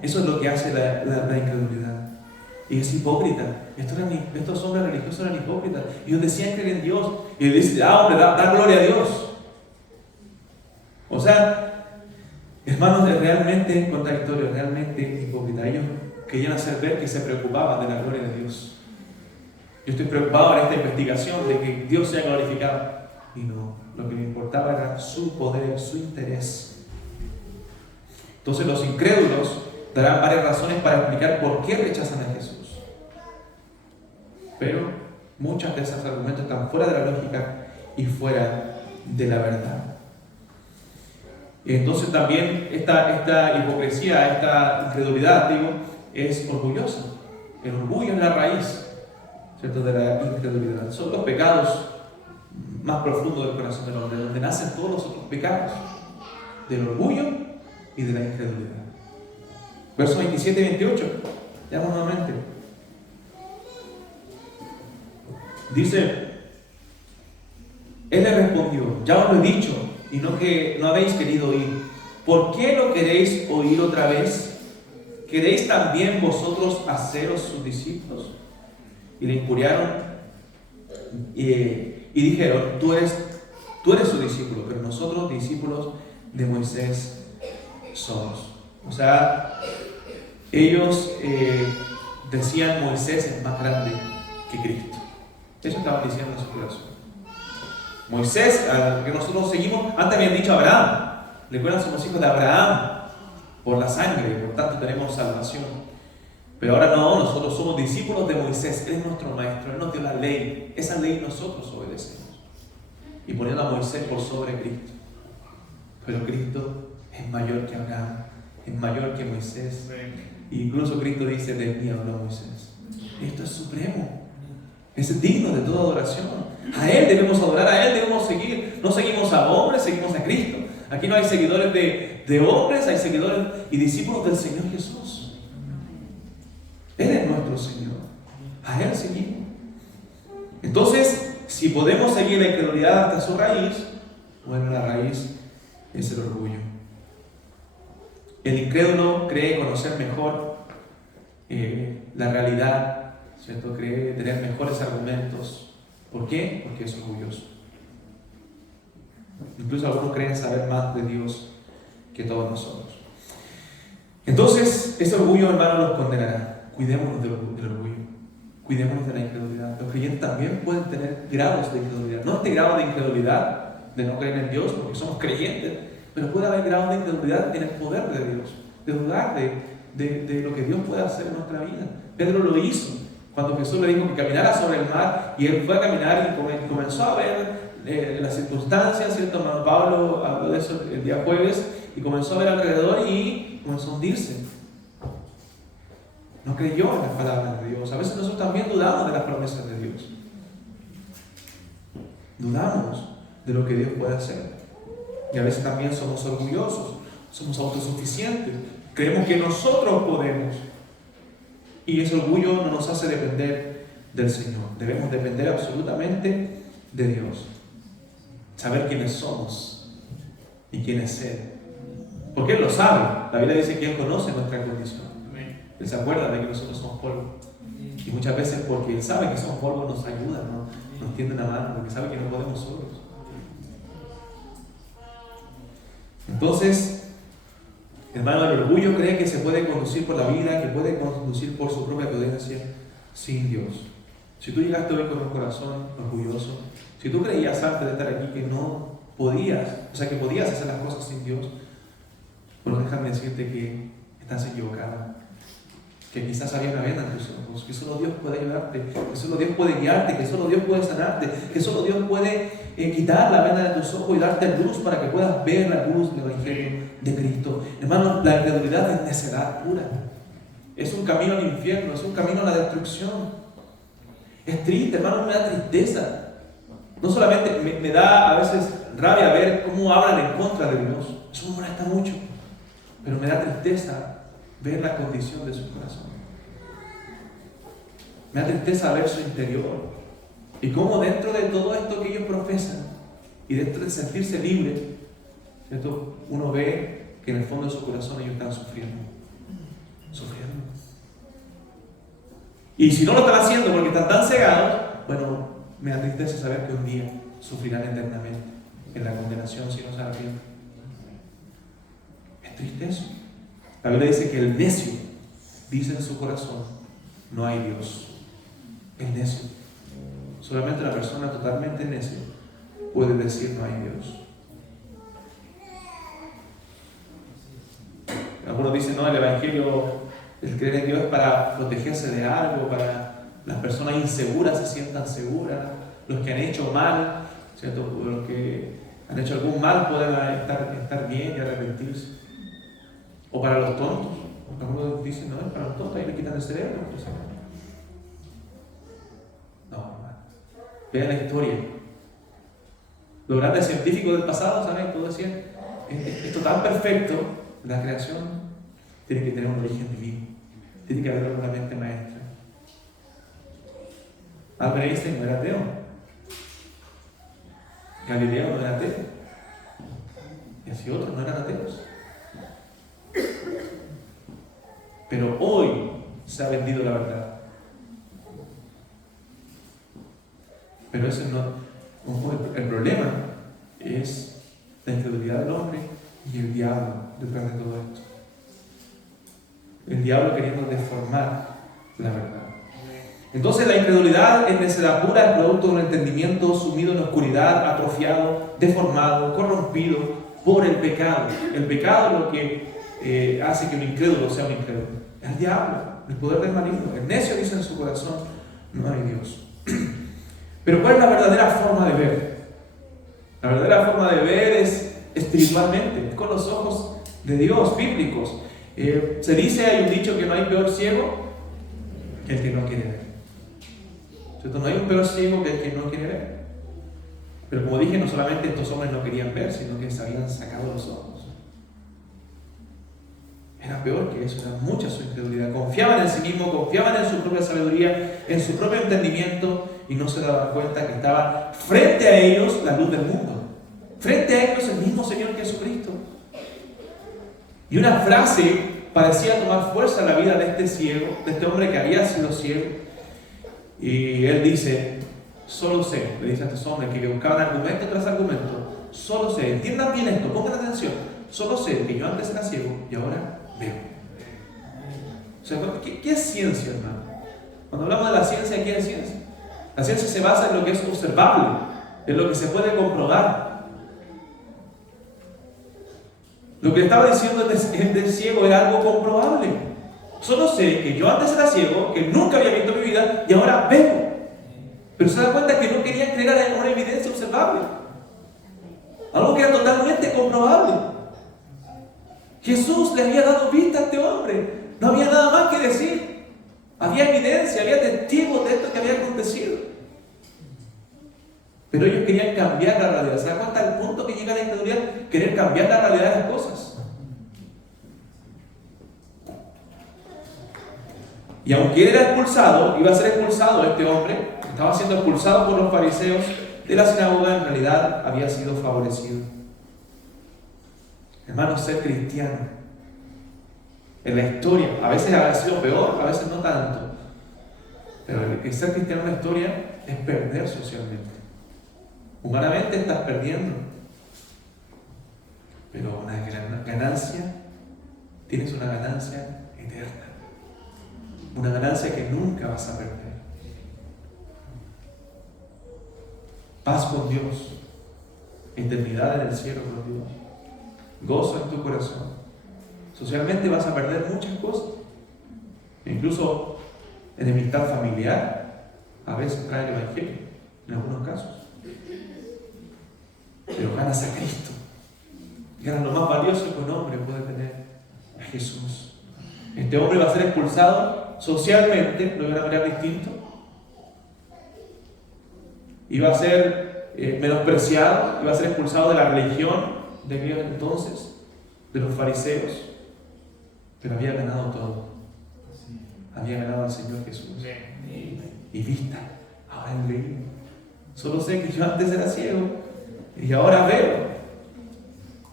eso es lo que hace la incredulidad. Y es hipócrita. Estos hombres religiosos eran hipócritas. Ellos decían creer en Dios. Y ellos dicen: hombre, da gloria a Dios. O sea, hermanos, es realmente contradictorio, realmente hipócrita. Ellos querían hacer ver que se preocupaban de la gloria de Dios. Yo estoy preocupado en esta investigación de que Dios sea glorificado. Y no, lo que me importaba era su poder, su interés. Entonces los incrédulos darán varias razones para explicar por qué rechazan a Jesús. Pero muchos de esos argumentos están fuera de la lógica y fuera de la verdad. Entonces también esta hipocresía, esta incredulidad, es orgullosa. El orgullo es la raíz, ¿cierto?, de la incredulidad. Son los pecados más profundos del corazón del hombre, donde nacen todos los otros pecados, del orgullo y de la incredulidad. Versos 27 y 28, leamos nuevamente. Dice, él le respondió, ya os lo he dicho, y no habéis querido oír. ¿Por qué lo queréis oír otra vez? ¿Queréis también vosotros haceros sus discípulos? Y le injuriaron y dijeron, tú eres su discípulo, pero nosotros discípulos de Moisés somos. O sea, ellos decían, Moisés es más grande que Cristo. Eso estaban diciendo en su corazón. Moisés, al que nosotros seguimos, antes habían dicho Abraham. Recuerdan, somos hijos de Abraham por la sangre, por tanto tenemos salvación. Pero ahora no, nosotros somos discípulos de Moisés. Él es nuestro maestro, Él nos dio la ley. Esa ley nosotros obedecemos. Y poniendo a Moisés por sobre Cristo. Pero Cristo es mayor que Abraham, es mayor que Moisés. E incluso Cristo dice, de mí habló Moisés. Esto es supremo. Es digno de toda adoración. A Él debemos adorar, a Él debemos seguir. No seguimos a hombres, seguimos a Cristo. Aquí no hay seguidores de hombres, hay seguidores y discípulos del Señor Jesús. Él es nuestro Señor. A Él seguimos. Entonces, si podemos seguir la incredulidad hasta su raíz, bueno, la raíz es el orgullo. El incrédulo cree conocer mejor la realidad, ¿cierto? Cree tener mejores argumentos. ¿Por qué? Porque es orgulloso. Incluso algunos creen saber más de Dios que todos nosotros. Entonces, ese orgullo, hermano, nos condenará. Cuidémonos del orgullo. Cuidémonos de la incredulidad. Los creyentes también pueden tener grados de incredulidad. No este grado de incredulidad, de no creer en Dios, porque somos creyentes, pero puede haber grados de incredulidad en el poder de Dios, de dudar de lo que Dios puede hacer en nuestra vida. Pedro lo hizo cuando Jesús le dijo que caminara sobre el mar, y él fue a caminar y comenzó a ver las circunstancias, ¿cierto? Hermano Pablo habló de eso el día jueves, y comenzó a ver alrededor y comenzó a hundirse. No creyó en las palabras de Dios. A veces nosotros también dudamos de las promesas de Dios. Dudamos de lo que Dios puede hacer. Y a veces también somos orgullosos, somos autosuficientes, creemos que nosotros podemos. Y ese orgullo no nos hace depender del Señor. Debemos depender absolutamente de Dios. Saber quiénes somos y quién es Él. Porque Él lo sabe. La Biblia dice que Él conoce nuestra condición. Él se acuerda de que nosotros somos polvo. Y muchas veces porque Él sabe que somos polvo nos ayuda, nos tiende la mano, porque sabe que no podemos solos. Entonces, hermano, el orgullo cree que se puede conducir por la vida, que puede conducir por su propia prudencia sin Dios. Si tú llegaste hoy con un corazón orgulloso, si tú creías antes de estar aquí que no podías, o sea que podías hacer las cosas sin Dios, bueno, déjame decirte que estás equivocado. Que quizás había una venda en tus ojos, que solo Dios puede ayudarte, que solo Dios puede guiarte, que solo Dios puede sanarte, que solo Dios puede quitar la venda de tus ojos y darte luz para que puedas ver la luz del Evangelio de Cristo. Hermano, la incredulidad es necedad pura. Es un camino al infierno, es un camino a la destrucción. Es triste, hermano, me da tristeza. No solamente me da a veces rabia ver cómo hablan en contra de Dios, eso me molesta mucho, pero me da tristeza ver la condición de su corazón. Me da tristeza ver su interior y cómo dentro de todo esto que ellos profesan y dentro de sentirse libre, ¿cierto? Uno ve que en el fondo de su corazón ellos están sufriendo. Y si no lo están haciendo porque están tan cegados, bueno, me da tristeza saber que un día sufrirán eternamente en la condenación si no se arrepienten. Es triste eso. La Biblia dice que el necio dice en su corazón, no hay Dios. Es necio. Solamente una persona totalmente necia puede decir no hay Dios. Algunos dicen, no, el Evangelio, el creer en Dios es para protegerse de algo, para las personas inseguras se sientan seguras, los que han hecho mal, ¿cierto? Los que han hecho algún mal pueden estar bien y arrepentirse. O para los tontos. Algunos dicen, no, es para los tontos, ahí le quitan el cerebro. No, hermano. Vean la historia. Los grandes científicos del pasado, ¿saben? Todos decían, esto tan perfecto, la creación tiene que tener un origen divino. Tiene que haber una mente maestra. Albert Einstein no era ateo. Galileo no era ateo. Y así otros no eran ateos. Pero hoy se ha vendido la verdad. Pero ese no. El problema es la incredulidad del hombre y el diablo detrás de todo esto. El diablo queriendo deformar la verdad. Entonces la incredulidad es necedad pura, es producto de un entendimiento sumido en oscuridad, atrofiado, deformado, corrompido por el pecado. El pecado es lo que hace que un incrédulo sea un incrédulo. El diablo, el poder del maligno. El necio dice en su corazón, no hay Dios. Pero ¿cuál es la verdadera forma de ver? La verdadera forma de ver es espiritualmente, es con los ojos de Dios, bíblicos. Se dice, hay un dicho, que no hay peor ciego que el que no quiere ver. ¿Cierto? No hay un peor ciego que el que no quiere ver. Pero como dije, no solamente estos hombres no querían ver, sino que se habían sacado los ojos. Era peor que eso, era mucha su incredulidad. Confiaban en sí mismos, confiaban en su propia sabiduría, en su propio entendimiento, y no se daban cuenta que estaba frente a ellos la luz del mundo. Frente a ellos el mismo Señor Jesucristo. Y una frase parecía tomar fuerza en la vida de este ciego, de este hombre que había sido ciego. Y él dice, solo sé, le dice a estos hombres que le buscaban argumento tras argumento, solo sé, entiendan bien esto, pongan atención, solo sé que yo antes era ciego y ahora veo. O sea, ¿qué es ciencia, hermano? Cuando hablamos de la ciencia, ¿qué es ciencia? La ciencia se basa en lo que es observable, en lo que se puede comprobar. Lo que estaba diciendo este ciego era algo comprobable. Solo sé que yo antes era ciego, que nunca había visto mi vida y ahora veo. Pero se da cuenta que no querían crear una evidencia observable. Algo que era totalmente comprobable. Jesús le había dado vista a este hombre. No había nada más que decir. Había evidencia, había testigos de esto que había acontecido. Pero ellos querían cambiar la realidad. ¿Se da cuenta del punto que llega la incredulidad? Querer cambiar la realidad de las cosas. Y aunque él era expulsado, iba a ser expulsado este hombre, estaba siendo expulsado por los fariseos de la sinagoga, en realidad había sido favorecido. Hermanos, ser cristiano en la historia, a veces ha sido peor, a veces no tanto. Pero el ser cristiano en la historia es perder socialmente. Humanamente estás perdiendo. Pero una ganancia, tienes una ganancia eterna. Una ganancia que nunca vas a perder. Paz con Dios. Eternidad en el cielo con Dios. Gozo en tu corazón. Socialmente vas a perder muchas cosas. Incluso enemistad familiar a veces trae el Evangelio, en algunos casos. Pero ganas a Cristo. Ganas lo más valioso que un hombre puede tener, a Jesús. Este hombre va a ser expulsado socialmente, lo iban a mirar distinto. Iba a ser menospreciado, iba a ser expulsado de la religión de aquellos entonces, de los fariseos. Pero había ganado todo. Había ganado al Señor Jesús. Y vista, ahora es veo. Solo sé que yo antes era ciego y ahora veo.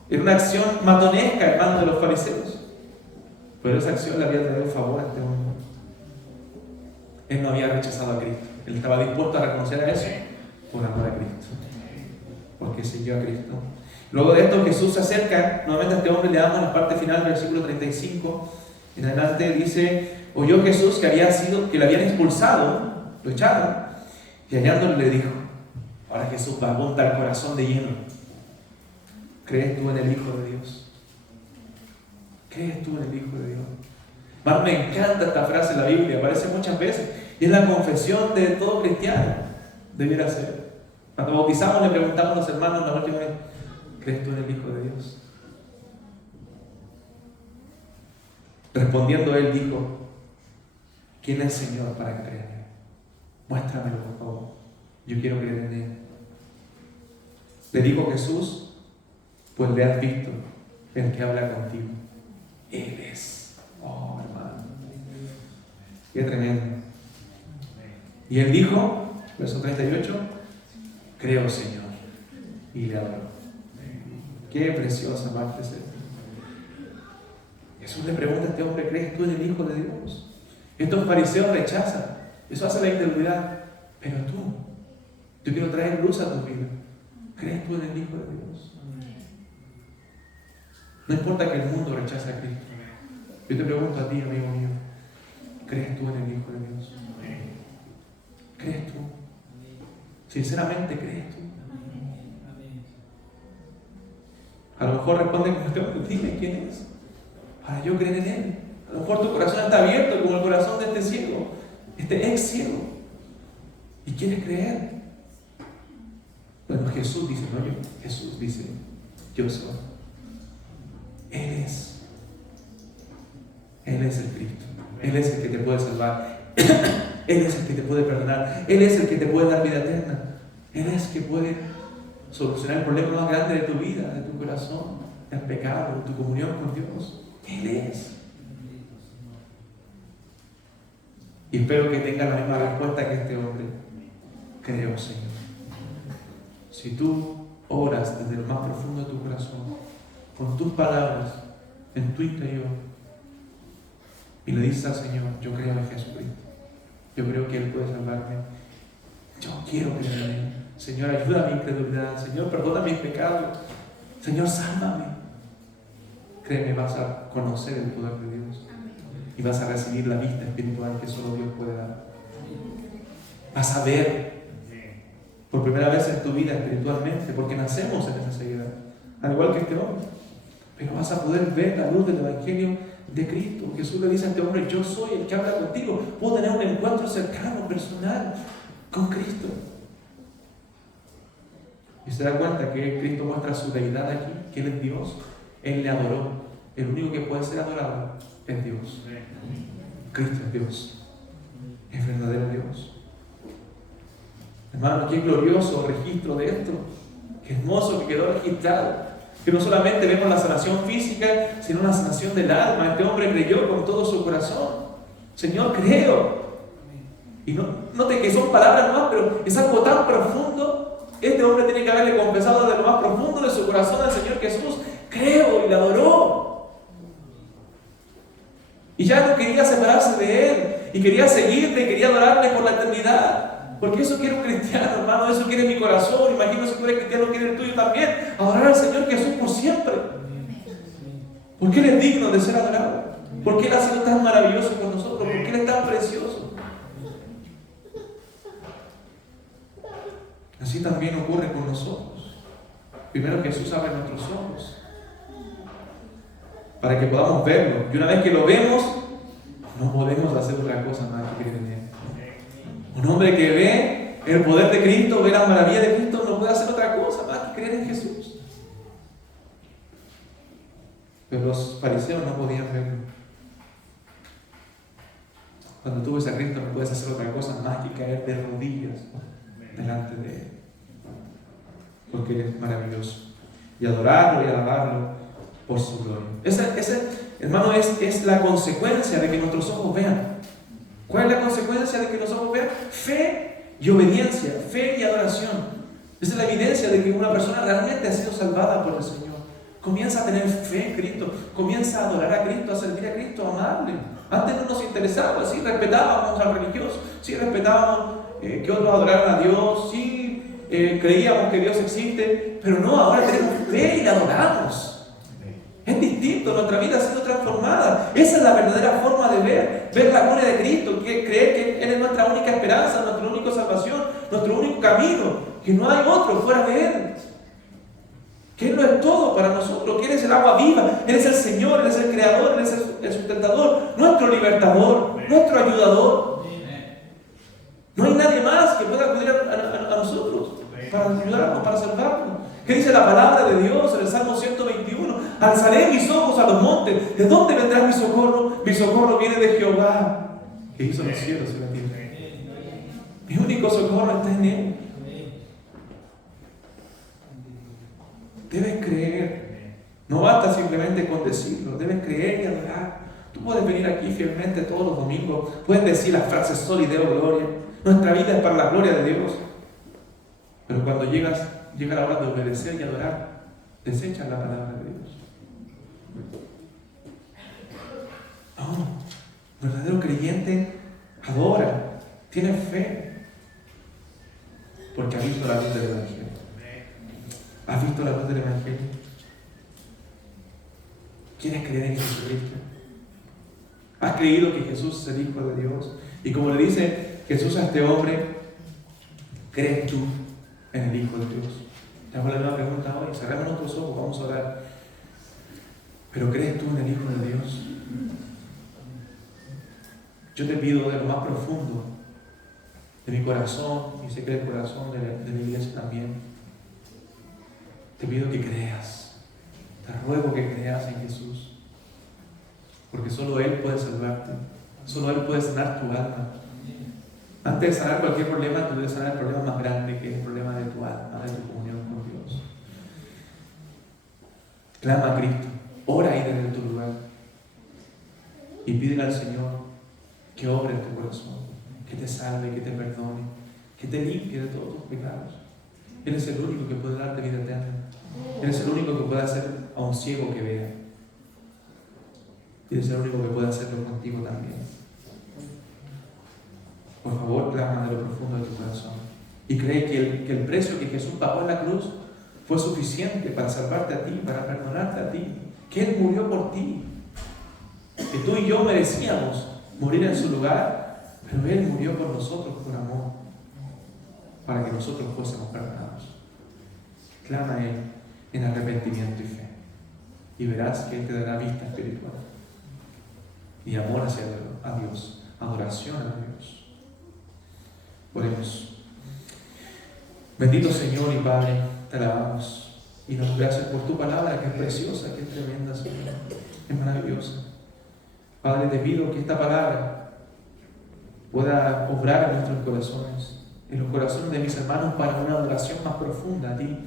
Era una acción matonesca, hermano, de los fariseos. Pero esa acción le había traído favor a este hombre. Él no había rechazado a Cristo. Él estaba dispuesto a reconocer a eso por amor a Cristo. Porque siguió a Cristo. Luego de esto, Jesús se acerca nuevamente a este hombre. Le damos en la parte final del versículo 35. En adelante dice: oyó Jesús que le habían expulsado, lo echaron, y hallándole le dijo, ahora Jesús va a apuntar el corazón de lleno. ¿Crees tú en el Hijo de Dios? ¿Crees tú en el Hijo de Dios? Más me encanta esta frase en la Biblia, aparece muchas veces, y es la confesión de todo cristiano, debiera ser. Cuando bautizamos le preguntamos a los hermanos la última vez, ¿crees tú en el Hijo de Dios? Respondiendo él dijo, ¿quién es el Señor para que crea en él? Muéstramelo, por favor. Yo quiero creer en él. Le dijo Jesús, pues le has visto el que habla contigo. Él es. Oh, hermano. Qué tremendo. Y él dijo, verso 38, creo, Señor. Y le adoró. Qué preciosa parte es esta. Jesús le pregunta a este hombre, ¿crees tú en el Hijo de Dios? Estos fariseos rechazan. Eso hace la incredulidad. Pero tú, yo quiero traer luz a tu vida. ¿Crees tú en el Hijo de Dios? No importa que el mundo rechace a Cristo. Yo te pregunto a ti, amigo mío, ¿crees tú en el Hijo de Dios? ¿Crees tú? Sinceramente, ¿crees tú? A lo mejor responde como este hombre, dime quién es, para yo creer en él. A lo mejor tu corazón está abierto como el corazón de este ciego, este ex ciego, y quieres creer. Bueno, Jesús dice, no yo, Jesús dice, yo soy. Él es el Cristo. Él es el que te puede salvar. Él es el que te puede perdonar. Él es el que te puede dar vida eterna. Él es el que puede solucionar el problema más grande de tu vida, de tu corazón, el pecado, de tu comunión con Dios. Él es. Y espero que tengas la misma respuesta que este hombre. Creo, Señor. Si tú oras desde lo más profundo de tu corazón, con tus palabras, en tu interior, y le dices al Señor, yo creo en Jesucristo, yo creo que Él puede salvarme, yo quiero creer en Él. Señor, ayuda a mi incredulidad, Señor, perdona mis pecados, Señor, sálvame. Créeme, vas a conocer el poder de Dios y vas a recibir la vista espiritual que solo Dios puede dar. Vas a ver por primera vez en tu vida espiritualmente, porque nacemos en esa ceguera, al igual que este hombre. Pero vas a poder ver la luz del Evangelio de Cristo. Jesús le dice a este hombre, yo soy el que habla contigo. Puedo tener un encuentro cercano, personal, con Cristo. Y se da cuenta que Cristo muestra su deidad aquí, que Él es Dios. Él le adoró. El único que puede ser adorado es Dios. Cristo es Dios. Es verdadero Dios. Hermano, qué glorioso registro de esto. Qué hermoso que quedó registrado. Que no solamente vemos la sanación física, sino la sanación del alma. Este hombre creyó con todo su corazón. Señor, creo. Y note que son palabras más, pero es algo tan profundo. Este hombre tiene que haberle confesado desde lo más profundo de su corazón al Señor Jesús. Creo, y le adoró. Y ya no quería separarse de Él. Y quería seguirle, quería adorarle por la eternidad. Porque eso quiere un cristiano, hermano, eso quiere mi corazón. Imagino si tú eres cristiano, quiere el tuyo también. Adorar al Señor Jesús por siempre. Porque Él es digno de ser adorado. Porque Él ha sido tan maravilloso con nosotros. Porque Él es tan precioso. Así también ocurre con nosotros. Primero Jesús abre nuestros ojos para que podamos verlo. Y una vez que lo vemos, no podemos hacer otra cosa más que creer en Él. Un hombre que ve el poder de Cristo, ve la maravilla de Cristo, no puede hacer otra cosa más que creer en Jesús. Pero los fariseos no podían verlo. Cuando tú ves a Cristo no puedes hacer otra cosa más que caer de rodillas delante de Él. Porque Él es maravilloso. Y adorarlo y alabarlo por su gloria. Ese hermano, es la consecuencia de que nuestros ojos vean. ¿Cuál es la consecuencia de que los ojos vean? Fe y obediencia, fe y adoración. Esa es la evidencia de que una persona realmente ha sido salvada por el Señor. Comienza a tener fe en Cristo, comienza a adorar a Cristo, a servir a Cristo, a amarle. Antes no nos interesaba, sí respetábamos al religioso, sí respetábamos que otros adoraran a Dios, sí creíamos que Dios existe, pero no, ahora tenemos fe y le adoramos. Es distinto. distinto, nuestra vida ha sido transformada. Esa es la verdadera forma de ver la gloria de Cristo, creer que Él es nuestra única esperanza, nuestra única salvación, nuestro único camino, que no hay otro fuera de Él. Que Él no es todo para nosotros, que Él es el agua viva, Él es el Señor, Él es el Creador, Él es el sustentador, nuestro libertador, nuestro ayudador. No hay nadie más que pueda acudir a nosotros para ayudarnos, para salvarnos. ¿Qué dice la palabra de Dios en el Salmo 121? Alzaré mis ojos a los montes. ¿De dónde vendrá mi socorro? Mi socorro viene de Jehová, que hizo los cielos y la tierra. Mi único socorro está en Él. Debes creer. No basta simplemente con decirlo. Debes creer y adorar. Tú puedes venir aquí fielmente todos los domingos. Puedes decir las frases sol y deo gloria. Nuestra vida es para la gloria de Dios. Pero cuando llega la hora de obedecer y adorar, desechas la palabra de Dios. No. El verdadero creyente adora, tiene fe. Porque ha visto la luz del Evangelio. ¿Has visto la luz del Evangelio? ¿Quieres creer en Jesucristo? ¿Has creído que Jesús es el Hijo de Dios? Y como le dice Jesús a este hombre, ¿crees tú en el Hijo de Dios? Te hago la nueva pregunta hoy. Cerramos nuestros ojos, vamos a orar. ¿Pero crees tú en el Hijo de Dios? Yo te pido de lo más profundo de mi corazón, y sé que el corazón de mi iglesia también, te pido que creas. Te ruego que creas en Jesús. Porque solo Él puede salvarte. Solo Él puede sanar tu alma. Antes de sanar cualquier problema, tú debes sanar el problema más grande, que es el problema de tu alma, de tu comunión con Dios. Clama a Cristo. Ora ahí desde tu lugar. Y pídele al Señor que obre en tu corazón, que te salve, que te perdone, que te limpie de todos tus pecados. Él es el único que puede darte vida eterna. Él es el único que puede hacer a un ciego que vea. Él es el único que puede hacerlo contigo también. Por favor, clama de lo profundo de tu corazón. Y cree que el precio que Jesús pagó en la cruz fue suficiente para salvarte a ti, para perdonarte a ti. Que Él murió por ti. Que tú y yo merecíamos morir en su lugar, pero Él murió por nosotros por amor, para que nosotros fuésemos perdonados. Clama a Él en arrepentimiento y fe, y verás que Él te dará vista espiritual y amor hacia Dios, adoración a Dios. Oremos. Bendito Señor y Padre, te alabamos y nos gracias por tu palabra, que es preciosa, que es tremenda, Señor, es maravillosa. Padre, te pido que esta palabra pueda obrar en nuestros corazones, en los corazones de mis hermanos para una adoración más profunda a ti,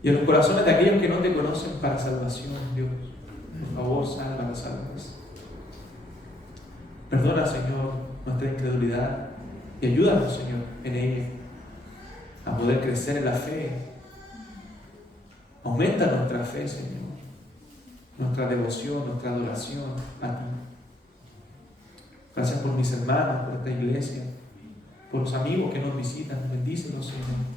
y en los corazones de aquellos que no te conocen para salvación, Dios. Por favor, sálvanos. Perdona, Señor, nuestra incredulidad y ayúdanos, Señor, en ella, a poder crecer en la fe. Aumenta nuestra fe, Señor, nuestra devoción, nuestra adoración a ti. Gracias por mis hermanos, por esta iglesia, por los amigos que nos visitan. Bendícelos, Señor.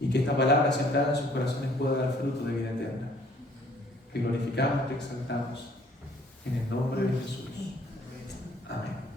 Y que esta palabra sentada en sus corazones pueda dar fruto de vida eterna. Te glorificamos, te exaltamos. En el nombre de Jesús. Amén.